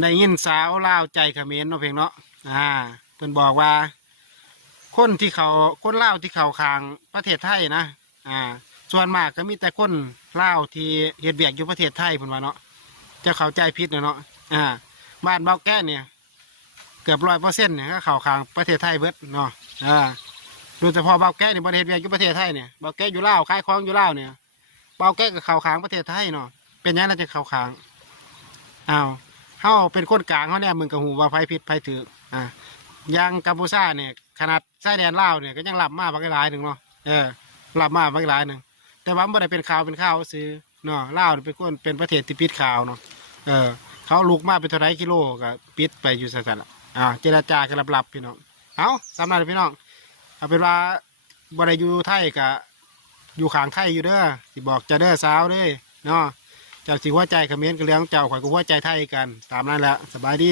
ได้ยินสาวลาวใจเขมรเนาะเพียงเนาะเพิ่นบอกว่าคนลาวที่เขาข้างประเทศไทยนะส่วนมากก็มีแต่คนลาวที่เฮ็ดเวียกอยู่ประเทศไทยเพิ่นว่าเนาะจะเข้าใจผิดเนาะบ้านเบาแก้เนี่ยเกือบ100%เนี่ยก็เข้าข้างประเทศไทยเบิดเนาะโดยเฉพาะเบาแก้เนี่ยประเทศเวียกอยู่ประเทศไทยเนี่ยเบาแก้อยู่ลาวขายของอยู่ลาวเนี่ยเบาแก้ก็เข้าข้างประเทศไทยเนาะเป็นยังไงจะเข้าข้างเฮาเป็นคนกลางเขาเนี่ยมึงกับหูว่าไผผิดไผถูกอย่างกัมพูชาเนี่ยขนาดชายแดนลาวเนี่ยก็ยังรับมาบางหลายหนึ่งเนาะรับมาบางหลายหนึ่งแต่ว่าไม่ได้เป็นข่าวซื้อเนาะลาวเป็นประเทศที่ปิดข่าวเนาะเขาลุกมาเป็นเท่าไรกิโลก็ปิดไปอยู่สั่นละเจรจากันลับๆพี่น้องสำหรับพี่น้องเอาเป็นว่าบริยูไทยกับอยู่ข้างไทยอยู่เด้อสิบอกจะเด้อสาวเด้อเนาะเจ้าสิหัวใจเขมรกับเลี้ยงเจ้าข่อยก็หัวใจไทยกันตามนั้นแหละสบายดี